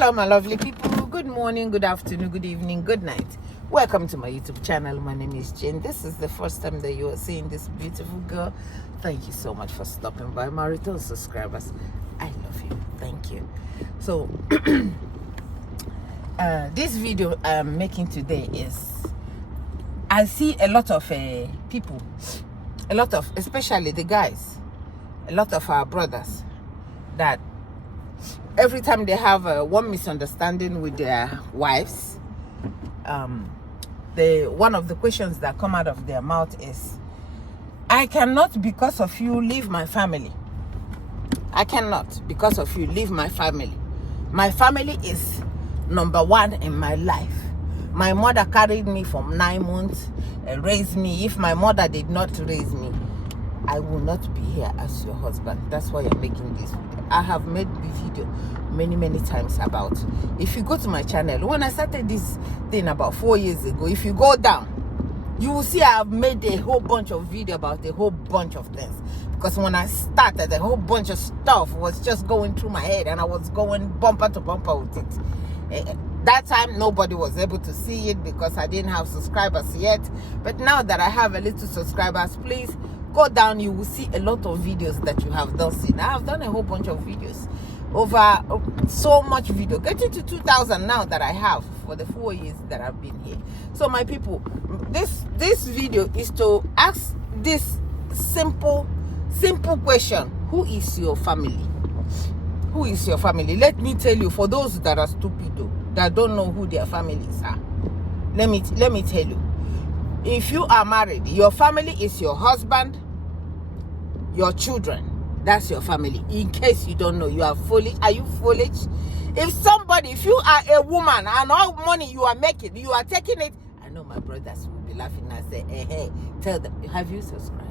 Hello, my lovely people. Good morning, good afternoon, good evening, good night. Welcome to my YouTube channel. My name is Jane. This is the first time that you are seeing this beautiful girl. Thank you so much for stopping by. My return subscribers, I love you. Thank you. So, this video I'm making today is, I see a lot of people, especially the guys, a lot of our brothers, that every time they have one misunderstanding with their wives, one of the questions that come out of their mouth is, I cannot because of you leave my family. I cannot because of you leave my family. My family is number one in my life. My mother carried me from 9 months and raised me. If my mother did not raise me, I will not be here as your husband. That's why I'm making this video. I have made this video many times about, if you go to my channel, when I started this thing about 4 years ago, if you go down, you will see I have made a whole bunch of video about a whole bunch of things. Because when I started, a whole bunch of stuff was just going through my head and I was going bumper to bumper with it. That time, nobody was able to see it because I didn't have subscribers yet. But now that I have a little subscribers, please go down. You will see a lot of videos that you have not seen. I have done a whole bunch of videos, over so much video, getting to 2,000 now that I have for the 4 years that I've been here. So my people, this video is to ask this simple question: who is your family? Who is your family? Let me tell you, for those that are stupid, that don't know who their families are, let me tell you, if you are married, your family is your husband, your children. That's your family. In case you don't know, you are foolish. Are you foolish? If you are a woman and all money you are making, you are taking it. I know my brothers will be laughing and say, hey, tell them, have you subscribed?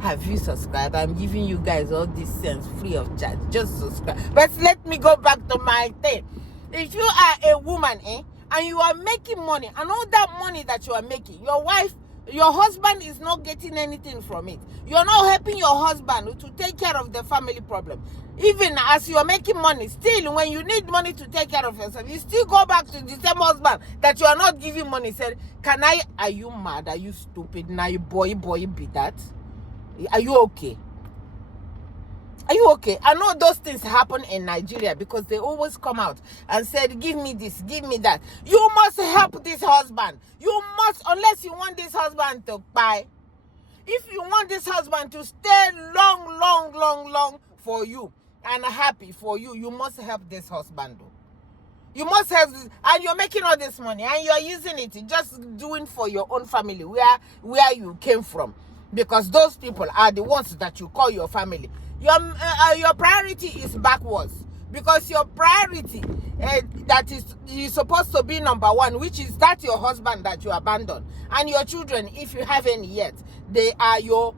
Have you subscribed? I'm giving you guys all this sense free of charge. Just subscribe. But let me go back to my thing. If you are a woman, and you are making money, and all that money that you are making, your husband is not getting anything from it. You are not helping your husband to take care of the family problem. Even as you are making money, still when you need money to take care of yourself, you still go back to the same husband that you are not giving money. Said, are you mad? Are you stupid? Now you boy be that? Are you okay? Are you okay? I know those things happen in Nigeria because they always come out and said, give me this, give me that. You must help this husband. You must, unless you want this husband to buy. If you want this husband to stay long for you and happy for you, you must help this husband. You must help this, and you're making all this money and you're using it, just doing for your own family, where you came from. Because those people are the ones that you call your family. Your priority is backwards, because your priority that is supposed to be number one, which is that your husband that you abandoned, and your children, if you have any yet, they are your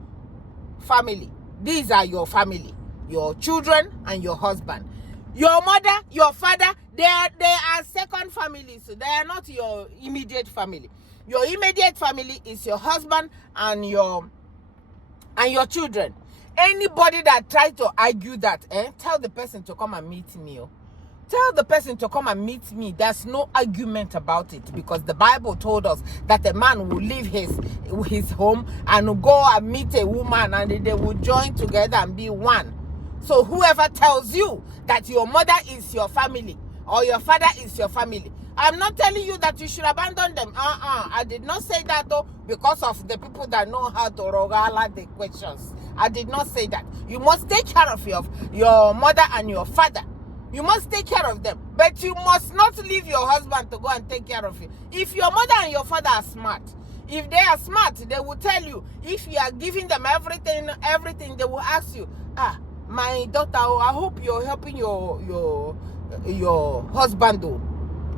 family. These are your family, your children and your husband. Your mother, your father, they are second families. So they are not your immediate family. Your immediate family is your husband and your children. Anybody that tries to argue that, tell the person to come and meet me. Tell the person to come and meet me. There's no argument about it, because the Bible told us that a man will leave his home and go and meet a woman, and they will join together and be one. So whoever tells you that your mother is your family or your father is your family, I'm not telling you that you should abandon them. I did not say that, though, because of the people that know how to rogala the questions. I did not say that. You must take care of your mother and your father. You must take care of them. But you must not leave your husband to go and take care of you. If your mother and your father are smart, if they are smart, they will tell you. If you are giving them everything, they will ask you, my daughter, I hope you're helping your husband, though.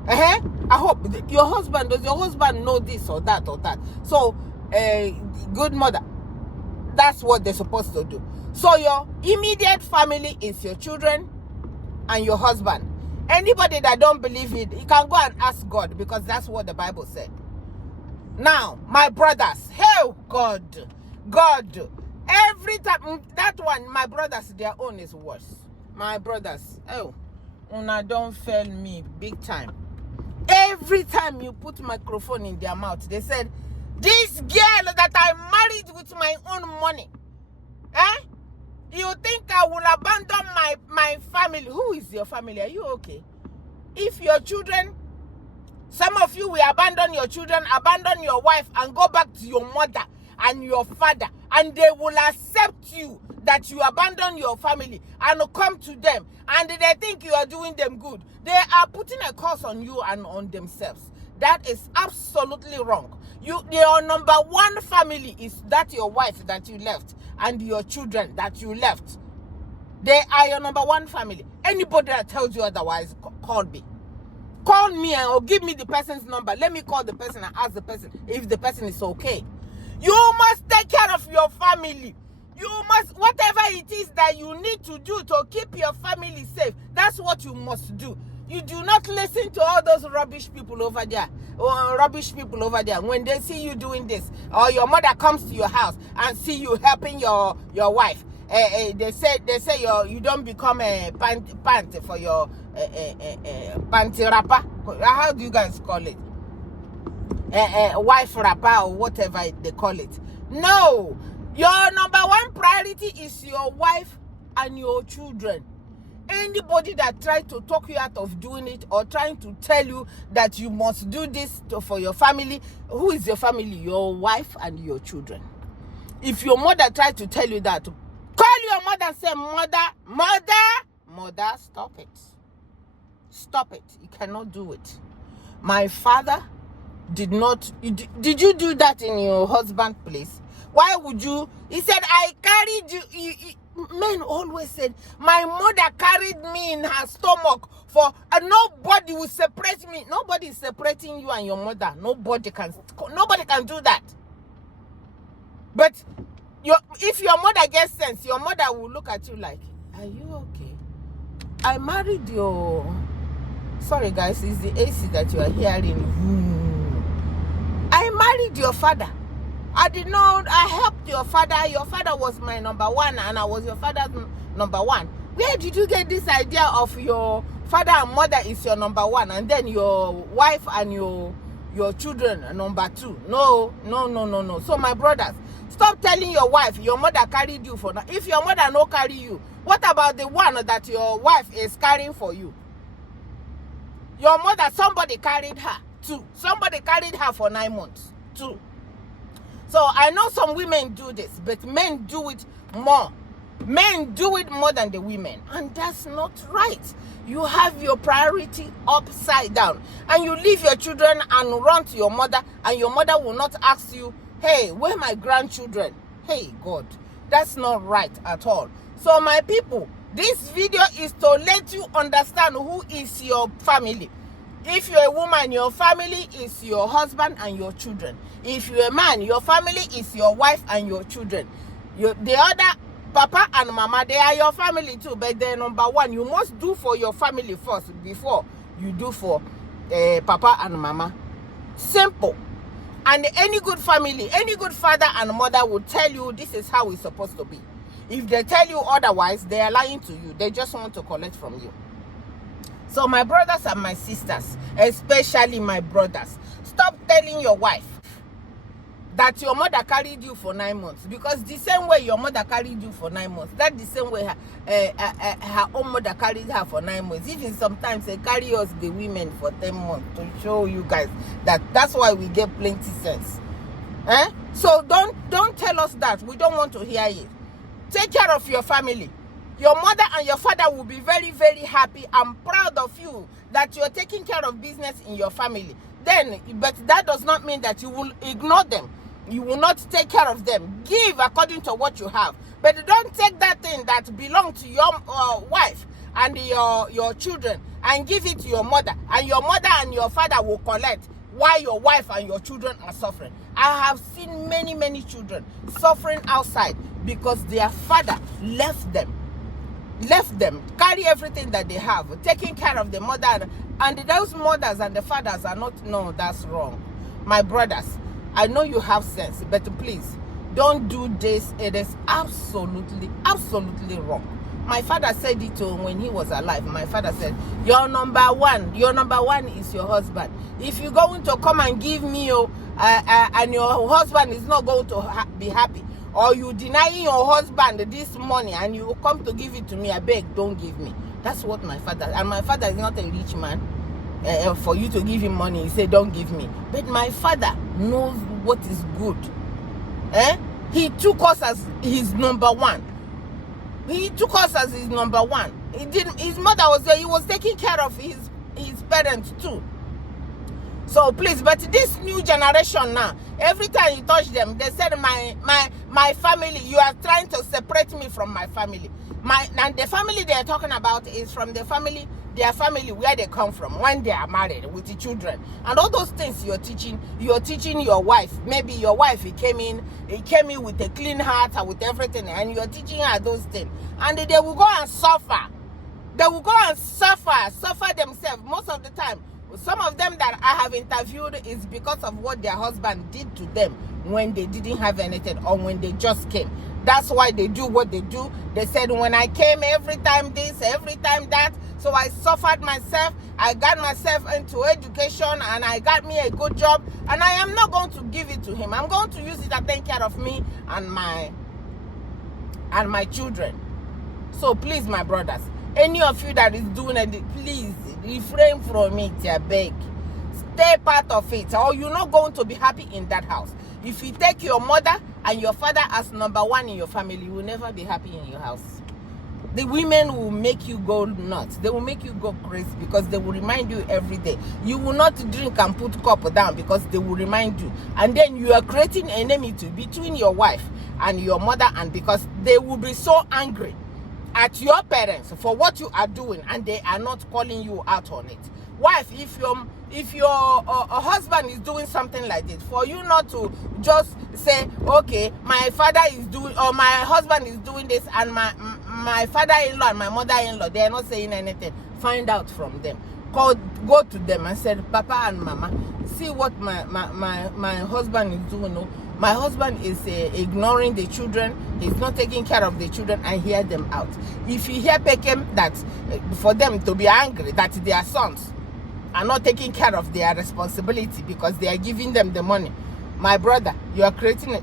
I hope does your husband know this or that or that? So, good mother, that's what they're supposed to do. So your immediate family is your children and your husband. Anybody that don't believe it, you can go and ask God, because that's what the Bible said. Now, my brothers, hey, God, every time, that one, my brothers, their own is worse. My brothers, una don't fail me big time. Every time you put microphone in their mouth, they said, this girl that I married with my own money, you think I will abandon my family? Who is your family? Are you okay? If your children, some of you will abandon your children, abandon your wife, and go back to your mother and your father, and they will accept you that you abandon your family and come to them, and they think you are doing them good. They are putting a curse on you and on themselves. That is absolutely wrong. Your number one family is that your wife that you left and your children that you left. They are your number one family. Anybody that tells you otherwise, call me. Call me or give me the person's number. Let me call the person and ask the person if the person is okay. You must take care of your family. You must, whatever it is that you need to do to keep your family safe, that's what you must do. You do not listen to all those rubbish people over there. When they see you doing this, or your mother comes to your house and see you helping your wife, they say you don't become a pant for your panty wrapper. How do you guys call it? Wife wrapper or whatever they call it. No, your number one priority is your wife and your children. Anybody that tries to talk you out of doing it or trying to tell you that you must do this for your family, who is your family? Your wife and your children. If your mother tries to tell you that, call your mother and say, mother, stop it. Stop it. You cannot do it. My father did not. Did you do that in your husband's place? Why would you? He said, I carried you. Men always said, my mother carried me in her stomach for, and nobody will separate me. Nobody is separating you and your mother. Nobody can do that. But if your mother gets sense, your mother will look at you like, are you okay? I married your... Sorry guys, it's the AC that you are hearing. I married your father. I helped your father. Your father was my number one, and I was your father's number one. Where did you get this idea of your father and mother is your number one, and then your wife and your children are number two? No. So my brothers, stop telling your wife your mother carried you for now. If your mother no carry you, what about the one that your wife is carrying for you? Your mother, somebody carried her too. Somebody carried her for 9 months too. So I know some women do this, but men do it more. Men do it more than the women. And that's not right. You have your priority upside down. And you leave your children and run to your mother, and your mother will not ask you, hey, where are my grandchildren? Hey, God, that's not right at all. So my people, this video is to let you understand who is your family. If you're a woman, your family is your husband and your children. If you're a man, your family is your wife and your children. The other, papa and mama, they are your family too, but they're number one. You must do for your family first before you do for papa and mama. Simple. And any good family, any good father and mother will tell you this is how it's supposed to be. If they tell you otherwise, they are lying to you. They just want to collect from you. So my brothers and my sisters, especially my brothers, stop telling your wife that your mother carried you for 9 months. Because the same way your mother carried you for 9 months, that's the same way her own mother carried her for 9 months. Even sometimes they carry us, the women, for 10 months to show you guys that's why we get plenty sense. So don't tell us that. We don't want to hear it. Take care of your family. Your mother and your father will be very, very happy and proud of you that you're taking care of business in your family. But that does not mean that you will ignore them. You will not take care of them. Give according to what you have. But don't take that thing that belongs to your wife and your children and give it to your mother. And your mother and your father will collect while your wife and your children are suffering. I have seen many, many children suffering outside because their father left them, carry everything that they have, taking care of the mother, and those mothers and the fathers are not. No, that's wrong. My brothers, I know you have sense, but please don't do this. It is absolutely wrong. My father said it to him when he was alive. My father said, your number one is your husband. If you're going to come and give me and your husband is not going to be happy, or you denying your husband this money and you come to give it to me, I beg, don't give me. That's what my father, and my father is not a rich man. For you to give him money, he said, don't give me. But my father knows what is good. He took us as his number one. His mother was there. He was taking care of his parents too. So please, but this new generation now, every time you touch them, they said, my family, you are trying to separate me from my family. And the family they are talking about is from their family where they come from when they are married with the children. And all those things you're teaching your wife. Maybe your wife, he came in with a clean heart and with everything, and you're teaching her those things. And they will go and suffer. They will go and suffer themselves most of the time. Some of them that I have interviewed is because of what their husband did to them when they didn't have anything or when they just came. That's why they do what they do. They said, when I came, every time this, every time that. So I suffered myself. I got myself into education and I got me a good job. And I am not going to give it to him. I'm going to use it to take care of me and my children. So please, my brothers, any of you that is doing it, please refrain from it, I beg. Stay part of it, or you're not going to be happy in that house. If you take your mother and your father as number one in your family, you will never be happy in your house. The women will make you go nuts. They will make you go crazy because they will remind you every day. You will not drink and put cup down because they will remind you. And then you are creating enmity between your wife and your mother, and because they will be so angry at your parents for what you are doing and they are not calling you out on it. Wife, if your husband is doing something like this, for you not to just say, okay, my father is doing, or my husband is doing this, and my father-in-law and my mother-in-law, they are not saying anything. Find out from them. Go to them and say, Papa and Mama, see what my husband is doing. No? My husband is ignoring the children. He's not taking care of the children, and hear them out. If you hear Pekem that for them to be angry that their sons are not taking care of their responsibility because they are giving them the money, my brother, you are creating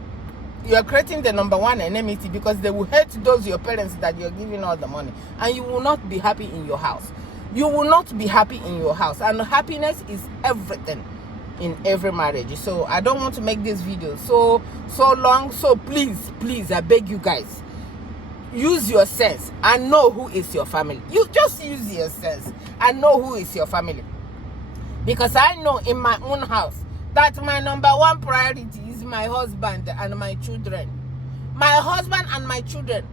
the number one enmity, because they will hate those your parents that you're giving all the money, and you will not be happy in your house. You will not be happy in your house, and happiness is everything in every marriage. So I don't want to make this video so long. So please, I beg you guys, use your sense and know who is your family. You just use your sense and know who is your family. Because I know in my own house that my number one priority is my husband and my children. My husband and my children.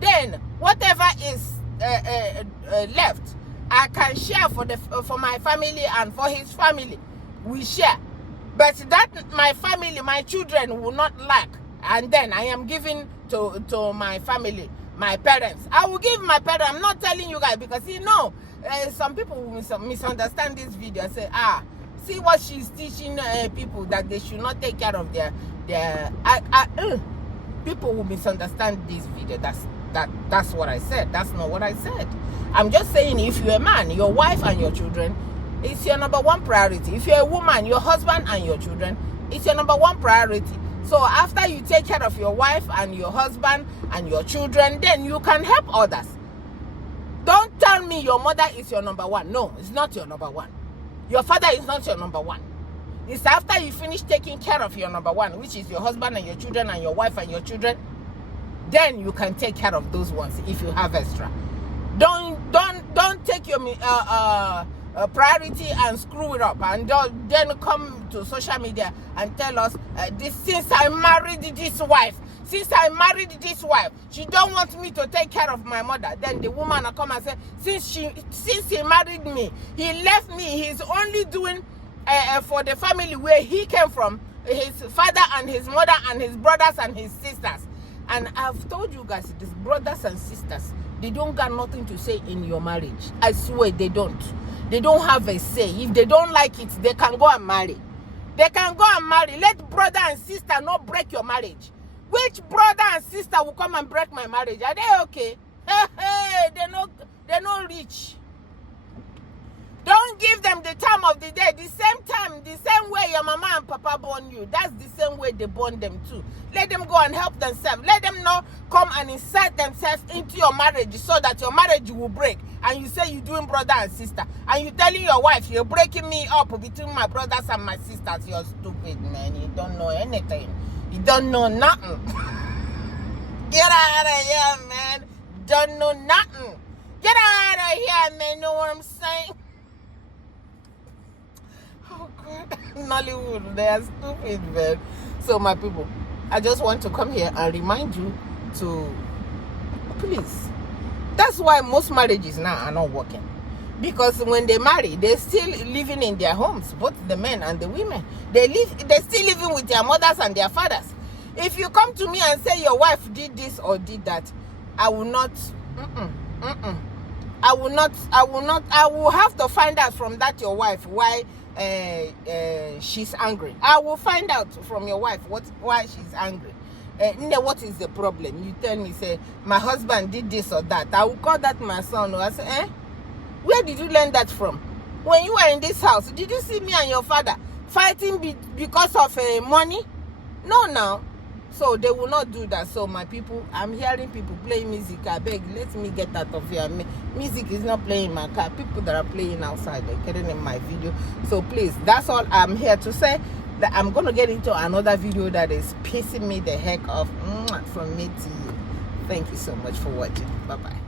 Then whatever is left, I can share for my family and for his family. We share. But that my family, my children will not lack. And then I am giving to my family, my parents. I will give my parents. I'm not telling you guys because some people will misunderstand this video and say, see what she's teaching people, that they should not take care of their people will misunderstand this video. That's what I said. That's not what I said. I'm just saying, if you're a man, your wife and your children, it's your number one priority. If you're a woman, your husband and your children, it's your number one priority. So after you take care of your wife and your husband and your children, then you can help others. Don't tell me your mother is your number one. No, it's not your number one. Your father is not your number one. It's after you finish taking care of your number one, which is your husband and your children and your wife and your children, then you can take care of those ones if you have extra. Don't take your priority and screw it up, and then come to social media and tell us since I married this wife, she don't want me to take care of my mother. Then the woman will come and say, since he married me, he left me, he's only doing for the family where he came from, his father and his mother and his brothers and his sisters. And I've told you guys, these brothers and sisters, they don't got nothing to say in your marriage. I swear they don't. They don't have a say. If they don't like it, they can go and marry. They can go and marry. Let brother and sister not break your marriage. Which brother and sister will come and break my marriage? Are they okay? They no reach. Don't give them the time of the day. The same time, the same way your mama and papa born you, that's the same way they born them too. Let them go and help themselves. Let them not come and insert themselves into your marriage so that your marriage will break. And you say you're doing brother and sister. And you're telling your wife, you're breaking me up between my brothers and my sisters. You're stupid, man. You don't know anything. You don't know nothing. Get out of here, man. Don't know nothing. Get out of here, man. Know what I'm saying? Oh, God. Nollywood, they are stupid, man. So, my people, I just want to come here and remind you to, please. That's why most marriages now are not working. Because when they marry, they're still living in their homes, both the men and the women. They're still living with their mothers and their fathers. If you come to me and say your wife did this or did that, I will not, I will have to find out from that your wife why she's angry. I will find out from your wife why she's angry. What is the problem? You tell me, say, my husband did this or that. I will call that my son. I say, where did you learn that from? When you were in this house, did you see me and your father fighting because of money? No, now. So they will not do that. So my people, I'm hearing people playing music. I beg, let me get out of here. Music is not playing in my car. People that are playing outside, they're getting in my video. So please, that's all I'm here to say. That I'm going to get into another video that is pissing me the heck off from me to you. Thank you so much for watching. Bye-bye.